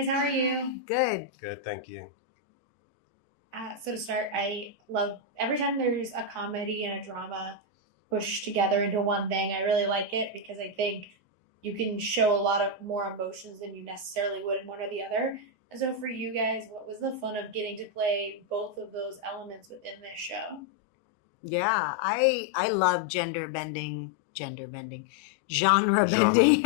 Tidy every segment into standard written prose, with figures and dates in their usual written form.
guys, how are you? Good. Good, thank you. So to start, I love every time there's a comedy and a drama pushed together into one thing. I really like it because I think you can show a lot of more emotions than you necessarily would in one or the other. And so for you guys, what was the fun of getting to play both of those elements within this show? Yeah, I love gender bending, genre Genre. bending.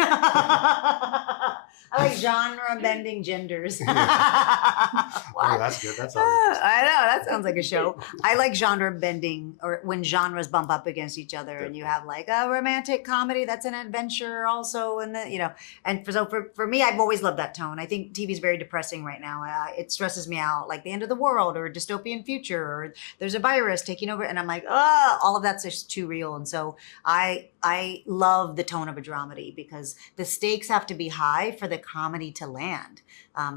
I like genre bending genders. Oh, What? that's good. That sounds interesting. I know that sounds like a show. I like genre bending, or when genres bump up against each other, and you have like a romantic comedy that's an adventure also, and and for me, I've always loved that tone. I think TV is very depressing right now. It stresses me out, like the end of the world or a dystopian future, or there's a virus taking over, and I'm like, oh, all of that's just too real. And so I love the tone of a dramedy because the stakes have to be high for the comedy to land.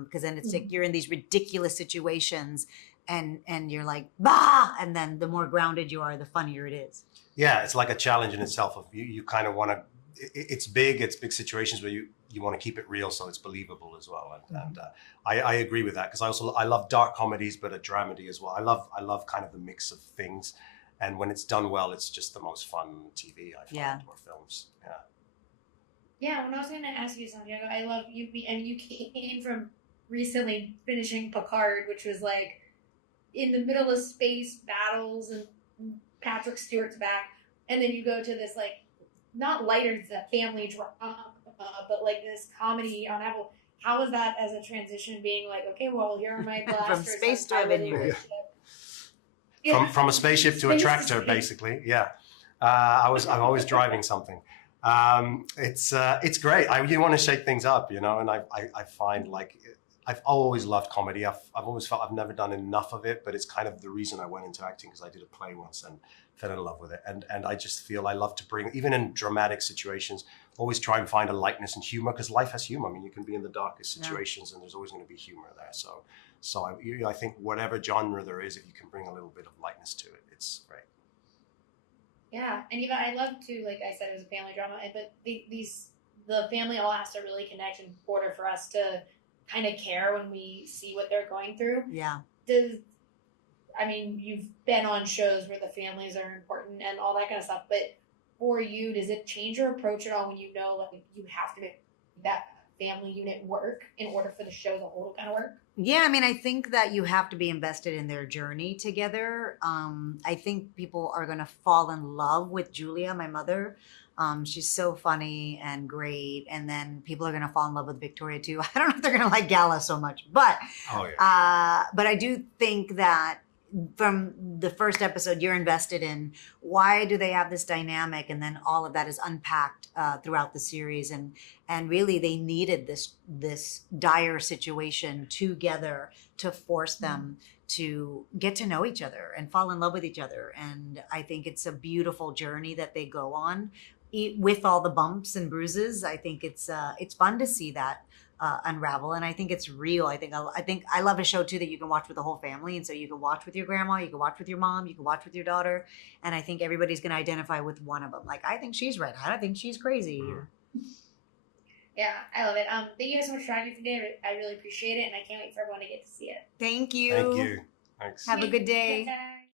Because then it's like you're in these ridiculous situations and you're like, bah! And then the more grounded you are, the funnier it is. Yeah, it's like a challenge in itself. Of you kind of want to. It's big situations where you want to keep it real, so it's believable as well. And I agree with that because I love dark comedies, but a dramedy as well. I love kind of the mix of things, and when it's done well, it's just the most fun TV I find or films. Yeah. Yeah, when I was going to ask you, Santiago, I love you, and you came from recently finishing Picard, which was like in the middle of space battles, and Patrick Stewart's back, and then you go to this like not lighter, it's a family drama, but like this comedy on Apple. How was that as a transition? Being like, okay, well, here are my blasters From space to I'm piloting Avengers. this ship. Yeah. From a spaceship to a Space to tractor, space. basically. Yeah. I'm always driving something. It's great. You want to shake things up, and I find like I've always loved comedy. I've always felt I've never done enough of it, but it's kind of the reason I went into acting because I did a play once and fell in love with it. And I just feel I love to bring, even in dramatic situations, always try and find a lightness and humor because life has humor. I mean, you can be in the darkest situations and there's always going to be humor there. So I think whatever genre there is, if you can bring a little bit of lightness to it, it's great. Yeah, and even I love to, like I said, it was a family drama, but the family all has to really connect in order for us to kind of care when we see what they're going through. Yeah. You've been on shows where the families are important and all that kind of stuff, but for you, does it change your approach at all when you know like you have to make that family unit work in order for the show as a whole to kind of work? Yeah, I think that you have to be invested in their journey together. I think people are going to fall in love with Julia, my mother. She's so funny and great. And then people are going to fall in love with Victoria too. I don't know if they're going to like Gala so much, but but I do think that from the first episode you're invested in why do they have this dynamic, and then all of that is unpacked throughout the series, and really they needed this dire situation together to force them to get to know each other and fall in love with each other. And I think it's a beautiful journey that they go on with all the bumps and bruises. I think it's fun to see that unravel, and I think it's real. I think I love a show too that you can watch with the whole family, and so you can watch with your grandma, you can watch with your mom, you can watch with your daughter, and I think everybody's going to identify with one of them. Like, I think she's right, I think she's crazy. Yeah, I love it. Thank you guys so much for having me today. I really appreciate it, and I can't wait for everyone to get to see it. Thank you. Thank you. Thanks. Have a good day. Bye.